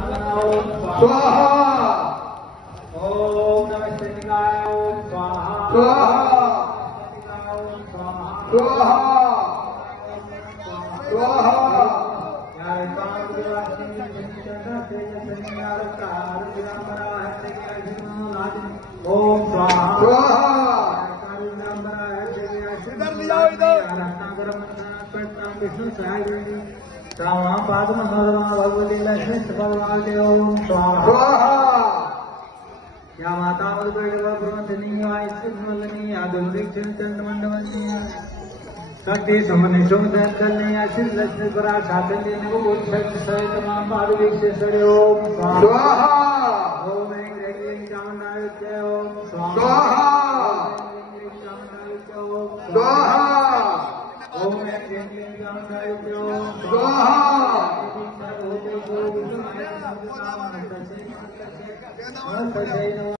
स्वाहा ओम नमः शिवाय ओम स्वाहा स्वाहा स्वाहा ओम स्वाहा स्वाहा विष्णु सहाय रामापाद मनोरमा भगवती लक्ष्मी सफलवाले ओम स्वाहा स्वाहा या माता मधुपर्णी आयुष्मलनी आदुर्भिक्षण चंद्रमंडवनी शक्ति समन शोधनी आशीष लक्ष्मी परा साधन सहित मां पादवीक्षेश्वरी ओम स्वाहा ओम ह्रीं चामुंडाय ओम स्वाहा स्वाहा ओम ह्रीं चामुंडाय ओम स्वाहा